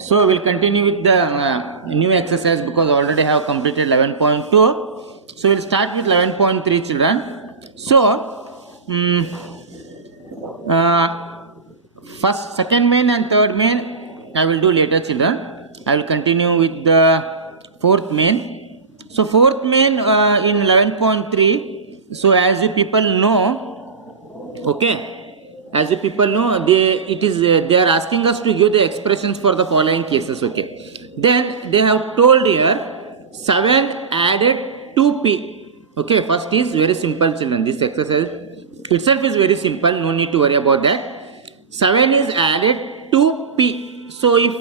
So we'll continue with the new exercise because already have completed 11.2. So we'll start with 11.3 children. So first, second main and third main I will do later children. I will continue with the fourth main. So fourth main in 11.3. So as you people know, okay. As you people know, they are asking us to give the expressions for the following cases. Okay, then they have told here 7 added 2p. Okay, first is very simple children. This exercise itself is very simple, no need to worry about that. 7 is added 2p. So if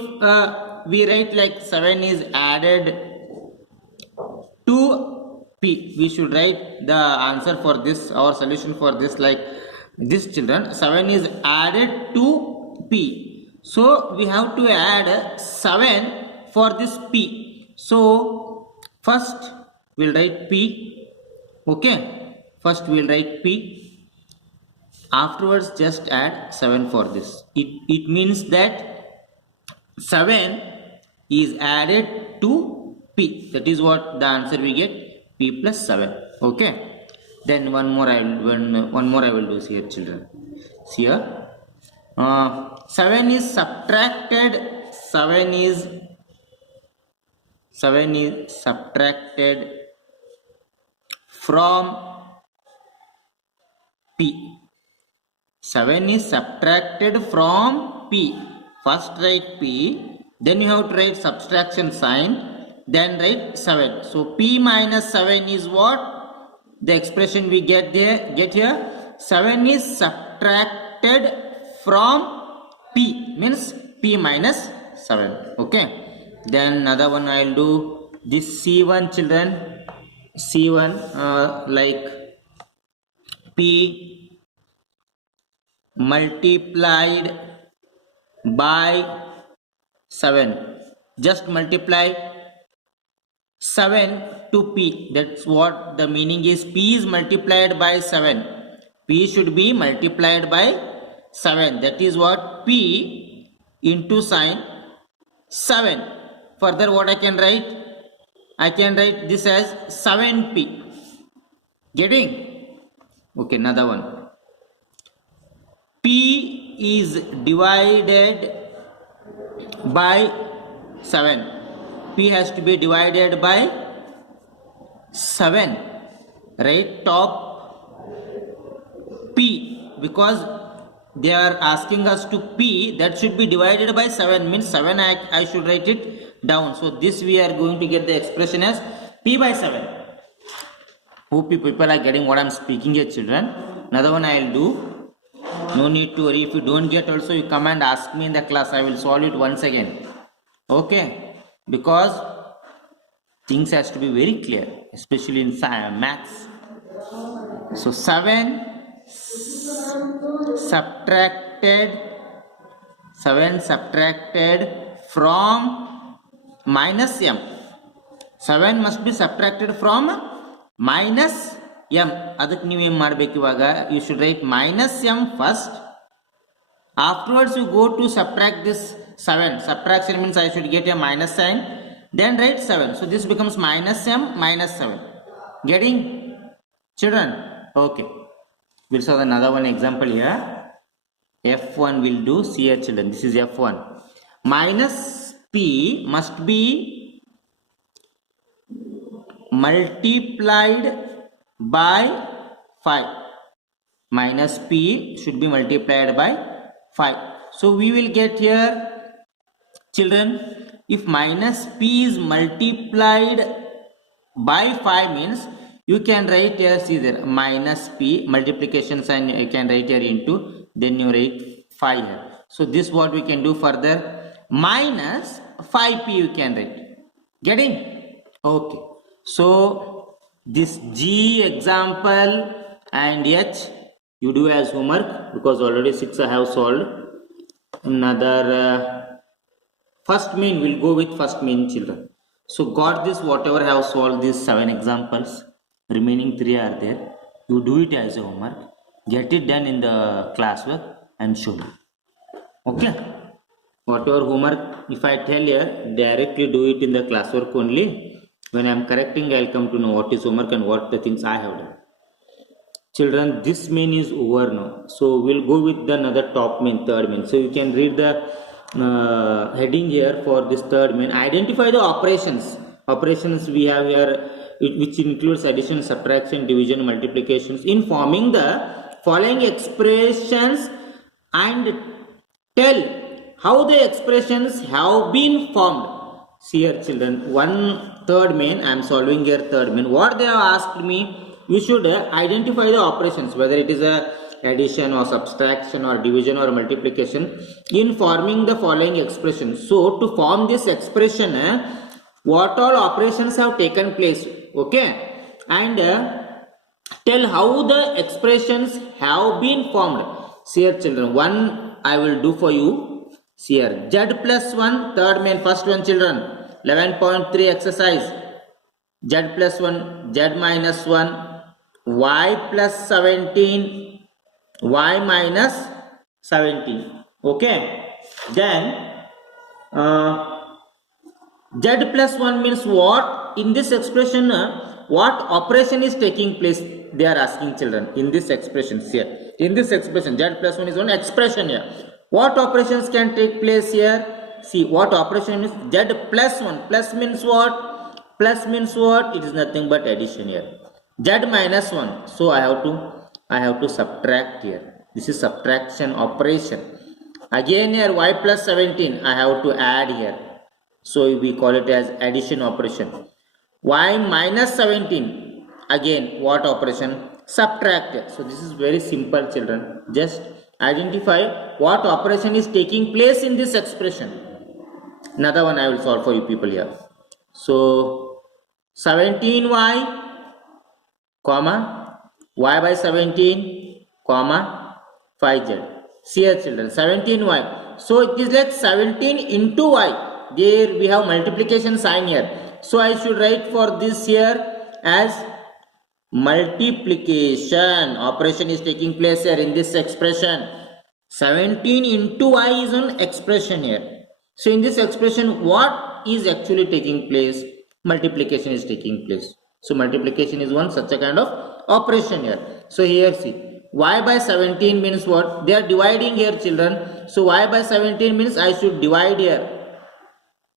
we write like 7 is added 2p, we should write the answer for this, our solution for this like this children. 7 is added to p, so we have to add 7 for this p. So first we'll write p. Okay, first we'll write p, afterwards just add 7 for this. It means that 7 is added to p, that is what the answer we get, p plus 7. Okay, then one more I will do here children. See here 7 is subtracted, 7 is subtracted from p. 7 is subtracted from p. First write p, then you have to write subtraction sign, then write 7. So p minus 7 is what? The expression we get here, 7 is subtracted from p, means p minus 7. Okay, then another one I will do this C1 children. C1 like p multiplied by 7, just multiply 7 to p. That's what the meaning is. P is multiplied by 7. P should be multiplied by 7. That is what? P into sign 7. Further what I can write? I can write this as 7p. Getting? Okay, another one. P is divided by 7. P has to be divided by 7. Right top p, because they are asking us to p, that should be divided by 7, means 7 I should write it down. So this we are going to get the expression as p by 7. Hope you people are getting what I am speaking here children. Another one I will do. No need to worry. If you don't get also, you come and ask me in the class. I will solve it once again. Okay, because things has to be very clear, especially in maths. So 7 subtracted from minus m. 7 must be subtracted from minus m. Adak ನೀವು ಏನು ಮಾಡಬೇಕು ಇವಾಗ? You should write minus m first. Afterwards you go to subtract this 7. Subtraction means I should get a minus sign. Then write 7. So this becomes minus m minus 7. Getting? Children? Okay. We'll solve another one example here. F1 will do. See here children. This is F1. Minus p must be multiplied by 5. Minus p should be multiplied by 5. So we will get here children, if minus p is multiplied by 5 means you can write here, see there, minus p, multiplication sign you can write here into, then you write 5 here. So this what we can do further, minus 5p you can write. Getting? Okay. So this G example and H you do as homework, because already 6 I have solved. Another first main, will go with first main children. So got this, whatever I have solved these 7 examples, remaining 3 are there. You do it as a homework, get it done in the classwork and show me. Okay. whatever homework if I tell here, directly do it in the classwork only. When I am correcting, I'll come to know what is homework and what the things I have done. Children, this main is over now, so we'll go with the another top main, third main. So you can read the heading here for this third main. Identify the operations we have here, which includes addition, subtraction, division, multiplications in forming the following expressions, and tell how the expressions have been formed. See here children, one third main, I am solving here third main. What they have asked me, we should identify the operations, whether it is a addition or subtraction or division or multiplication, in forming the following expression. So to form this expression, what all operations have taken place, okay, and tell how the expressions have been formed. See here children, one I will do for you. See here, z plus 1, third main, first one children, 11.3 exercise. Z plus 1, z minus 1, y plus 17, y minus 17. Okay, then z plus 1 means what? In this expression, what operation is taking place? They are asking children in this expression here. In this expression, z plus 1 is one expression here. What operations can take place here? See, what operation is z plus 1? Plus means what? Plus means what? It is nothing but addition here. Z minus 1. So I have to subtract here. This is subtraction operation. Again here y plus 17. I have to add here. So we call it as addition operation. Y minus 17. Again, what operation? Subtract. So this is very simple children. Just identify what operation is taking place in this expression. Another one I will solve for you people here. So 17y comma y by 17 comma 5z. See here children, 17y. So it is like 17 into y. There we have multiplication sign here. So I should write for this here as multiplication operation is taking place here in this expression. 17 into y is an expression here. So in this expression, what is actually taking place? Multiplication is taking place. So multiplication is one such a kind of operation here. So here see, y by 17 means what? They are dividing here children. So y by 17 means I should divide here.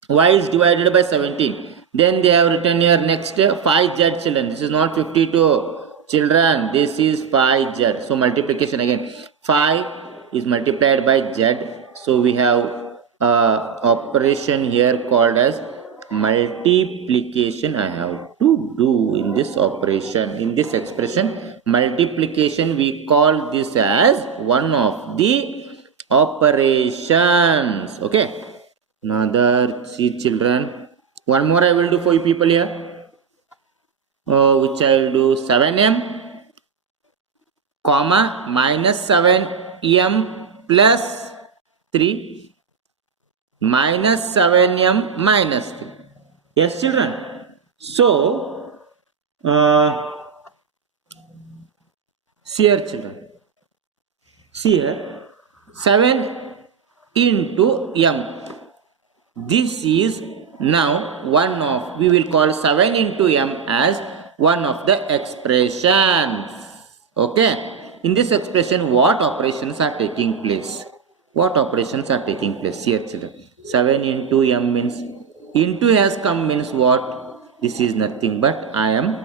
Y is divided by 17. Then they have written here next 5z children. This is not 52 children. This is 5z. So multiplication again. 5 is multiplied by z. So we have operation here called as multiplication. I have to do in this operation, in this expression. Multiplication, we call this as one of the operations. Okay. Another, see children, one more I will do for you people here, which I will do 7m comma minus 7m plus 3 minus 7m minus 3. Yes children. So see here children, see here 7 into m. This is now one of, we will call 7 into m as one of the expressions. Okay, in this expression what operations are taking place? What operations are taking place here children? 7 into m means, into has come means what? This is nothing but I am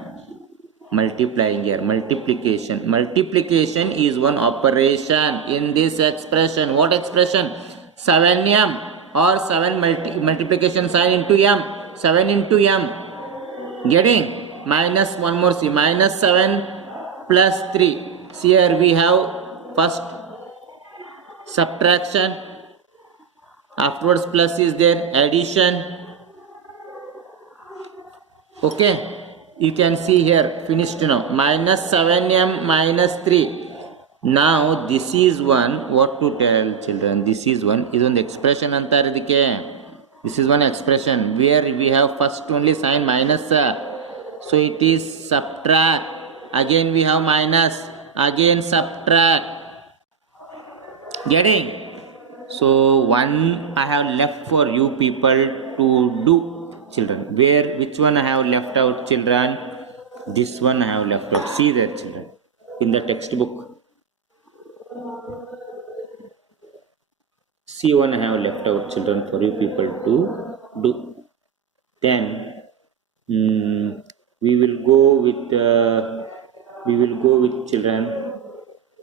multiplying here. Multiplication is one operation in this expression. What expression? 7m or 7 multiplication sign into m. 7 into m. Getting? Minus one more, see, minus 7 plus 3. See here we have first subtraction, afterwards plus is there, addition. Okay, you can see here finished now. Minus 7m minus 3. Now this is one, what to tell children, this is one the expression antar idike. This is one expression where we have first only sign minus, so it is subtract. Again we have minus, again subtract. Getting? So 1 I have left for you people to do, children. Which one I have left out, children? This one I have left out. See that, children, in the textbook. C1 I have left out, children, for you people to do. Then we will go with children.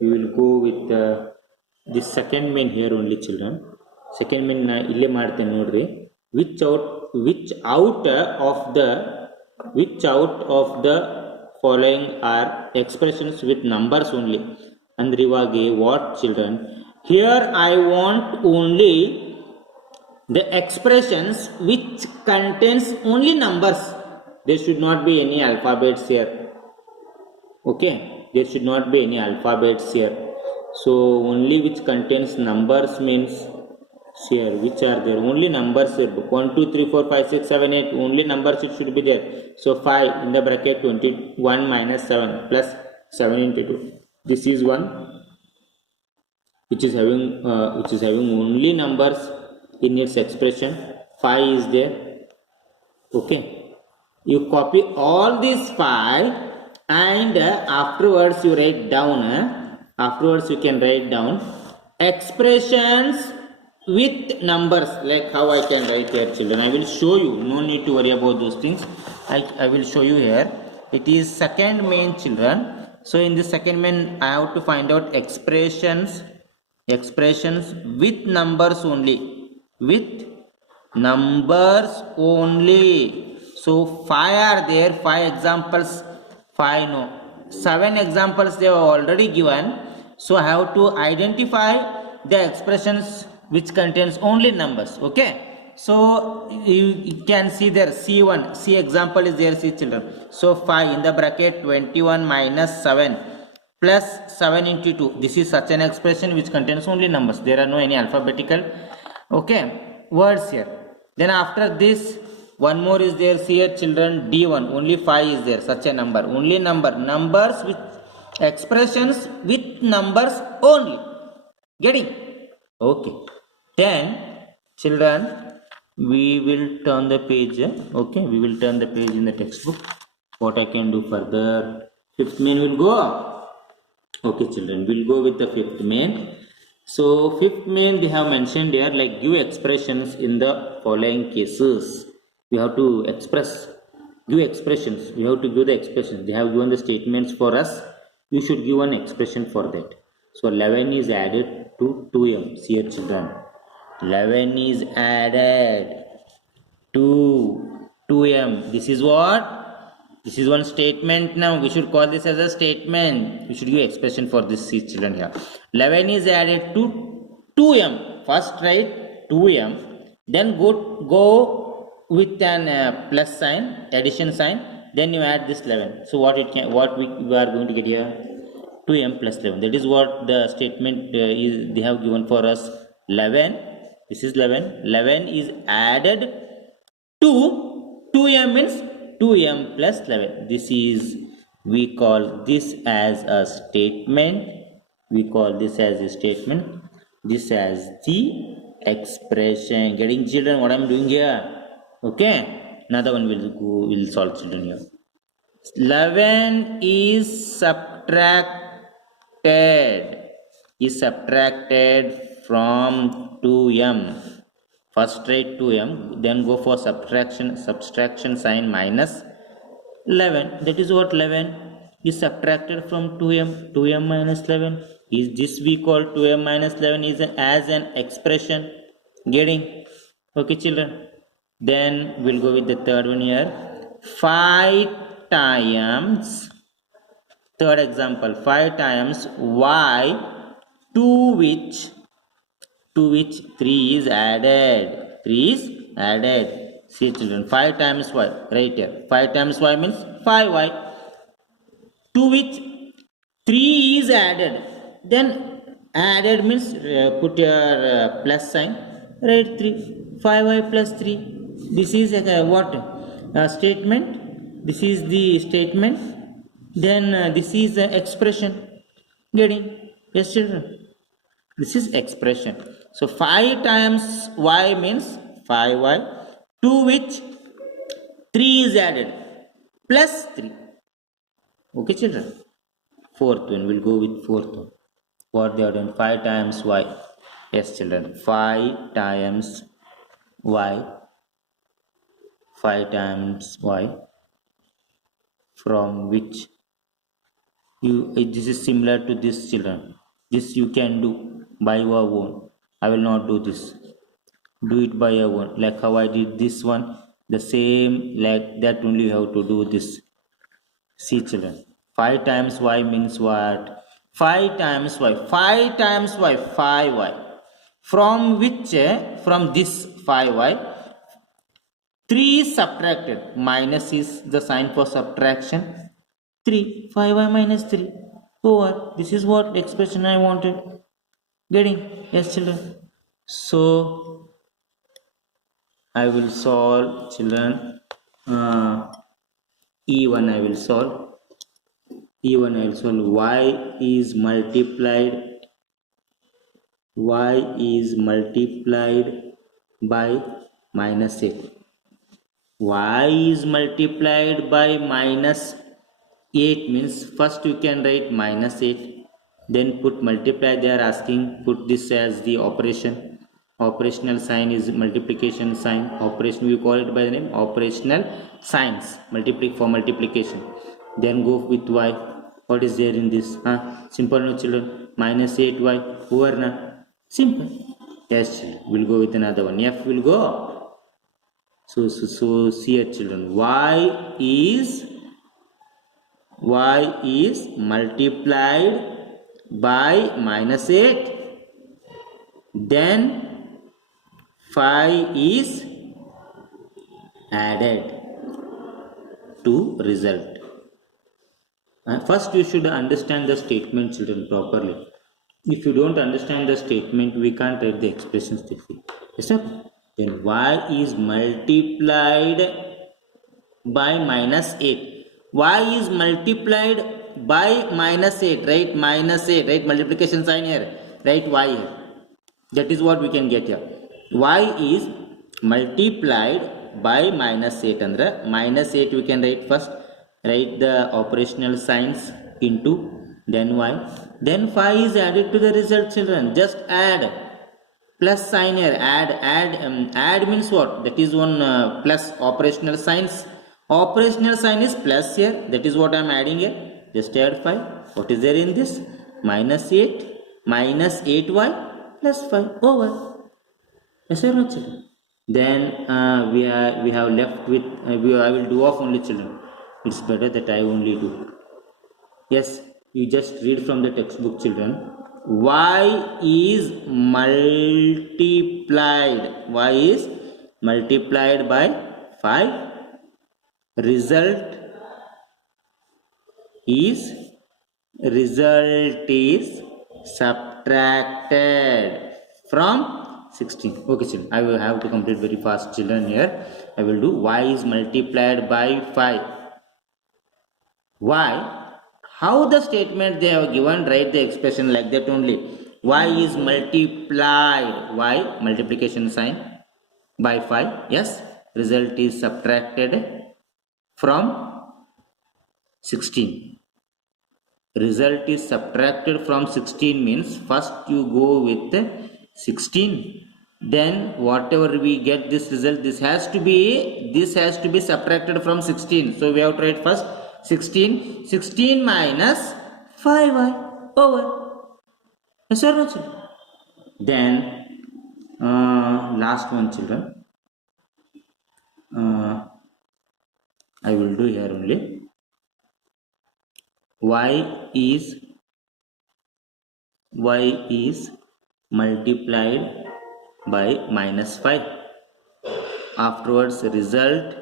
We will go with the second main here only, children. Second main na ille ಮಾಡ್ತೇನೆ ನೋಡ್ರಿ. which out of the following are expressions with numbers only. ಅಂದ್ರೆ ಇವಾಗ what, children? Here I want only the expressions which contains only numbers. There should not be any alphabets here. Okay, there should not be any alphabets here. So only which contains numbers means here, which are there, only numbers here. 1 2 3 4 5 6 7 8, only numbers it should be there. So 5 in the bracket 21 minus 7 plus 7 into 2. This is one which is having only numbers in its expression. 5 is there. Okay, you copy all these 5 and afterwards you write down. Afterwards you can write down expressions with numbers, like how I can write here, children. I will show you. No need to worry about those things. I will show you here. It is second main, children. So in the second main I have to find out expressions with numbers only. With numbers only. So 5 are there. 5 examples. 5 no. 7 examples they are already given. So I have to identify the expressions which contains only numbers. Okay, so you can see there C1, C example is there. See, children. So 5 in the bracket 21 minus 7 plus 7 into 2. This is such an expression which contains only numbers. There are no any alphabetical words here. Then after this one more is there. See here, children, D1, only 5 is there, such a number, only numbers with expressions with numbers only. Getting? Okay. Then children, we will turn the page. Okay, we will turn the page in the textbook. What I can do further? Fifth main will go. Okay, children, we'll go with the fifth main. So fifth main they have mentioned here, like give expressions in the following cases. We have to give expressions. We have to give the expressions. They have given the statements for us. You should give an expression for that. So 11 is added to 2m. See here, children. 11 is added to 2m. This is what? This is one statement. Now we should call this as a statement. We should give expression for this. See, children, here 11 is added to 2m. First write 2m, then go with an plus sign, addition sign, then you add this 11. So what we are going to get here? 2m plus 11. That is what the statement is. They have given for us 11. This is 11. 11 is added to 2m means 2m plus 11. This is, we call this as a statement. We call this as a statement. This as the expression. Getting, children, what I am doing here? Okay. Another one will solve, children, here. 11 is subtracted from 2m. First write 2m, then go for subtraction sign minus 11. That is what 11 is subtracted from 2m. 2m minus 11 is this, we call 2m minus 11 is as an expression. Getting? Okay, children. Then we'll go with the third one here. 5 times, third example, 5 times y, to which 3 is added. 3 is added. See, children, 5 times y, right here. 5 times y means 5y. To which 3 is added. Then added means put your plus sign, write 3. 5y plus 3. This is what? Statement. This is the statement. Then this is the expression. Getting? Yes, children. This is expression. So 5 times y means 5y, to which 3 is added plus 3. Okay children, fourth one, we'll go with fourth one. What they have done, 5 times y. Yes children, 5 times y, 5 times y, from which this is similar to this children. This you can do by your own. I will not do this. Do it by your own. Like how I did this one, the same like that only you have to do this. See children, 5 times y means what? 5 times y, 5 times y, 5y. From which, from this 5y, 3 is subtracted. Minus is the sign for subtraction. 3, 5y minus 3 over. This is what expression I wanted. Getting? Yes children. So, I will solve children. E1 I will solve. E1 I will solve. Y is multiplied by minus 8. Y is multiplied by minus 8 means first you can write minus 8, then put multiply. They are asking put this as the operation. Operational sign is multiplication sign. Operation we call it by the name operational signs. For multiplication. Then go with y. What is there in this? Simple no children. Minus 8y over na. Simple. Yes children. We'll go with another one. F will go. So see here children. Y is multiplied by minus 8. Then 5 is added to result. First you should understand the statement children properly. If you don't understand the statement, we can't write the expressions differently. Yes sir? Then y is multiplied by minus 8. Y is multiplied by minus 8, right? Minus 8, right? Multiplication sign here, right? Y here. That is what we can get here. Y is multiplied by minus 8. Andre minus 8 we can write first. Write the operational signs into, then y. Then 5 is added to the result children. Just add. Plus sign here. Add means what? That is one plus operational signs. Operational sign is plus here. That is what I am adding here. Just add 5. What is there in this? Minus 8. Minus 8y plus 5 over. Yes sir, no children. Then we have left with I will do off only children. It's better that I only do. Yes, you just read from the textbook children. Y is multiplied by 5. Result is subtracted from 16. Okay children, I will have to complete very fast children here. I will do y is multiplied by 5. Y, how the statement they have given, write the expression like that only. Y is multiplied, y multiplication sign by 5. Yes, result is subtracted from 16. Result is subtracted from 16 means first you go with 16. Then whatever we get this result, this has to be subtracted from 16. So we have to write first 16 minus 5y over. Yes or no children? Then last one children. I will do here only. Y is multiplied by minus 5. Afterwards result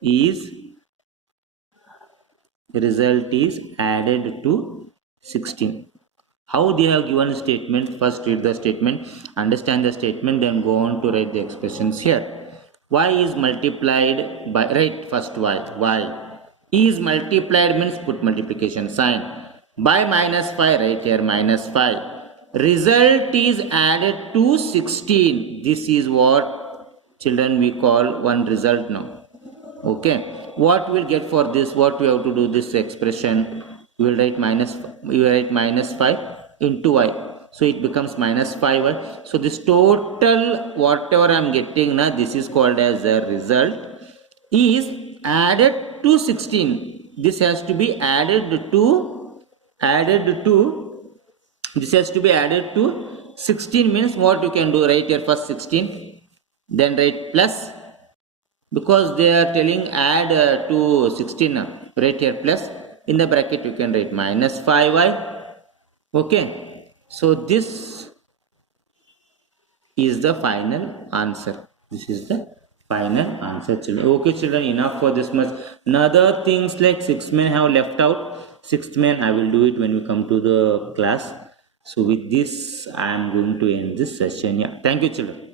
is added to 16. How they have given a statement? First read the statement, understand the statement, then go on to write the expressions here. Y is multiplied by, write first y is multiplied means put multiplication sign by minus 5, right here minus 5. result is added to 16. This is what children we call one result now. Okay, what we'll get for this? What we have to do this expression? We will write minus 5 into y. So it becomes minus 5y. So this total whatever I am getting now, this is called as a result, is added to 16. This has to be added to this has to be added to 16. Means what you can do, write here first 16, then write plus, because they are telling add to 16 now. Write here plus, in the bracket you can write minus 5y. Okay, so this is the final answer. This is the final answer, children. Okay children, enough for this much. Another things like 6th main have left out. 6th main I will do it when we come to the class. So with this I am going to end this session. Yeah, thank you children.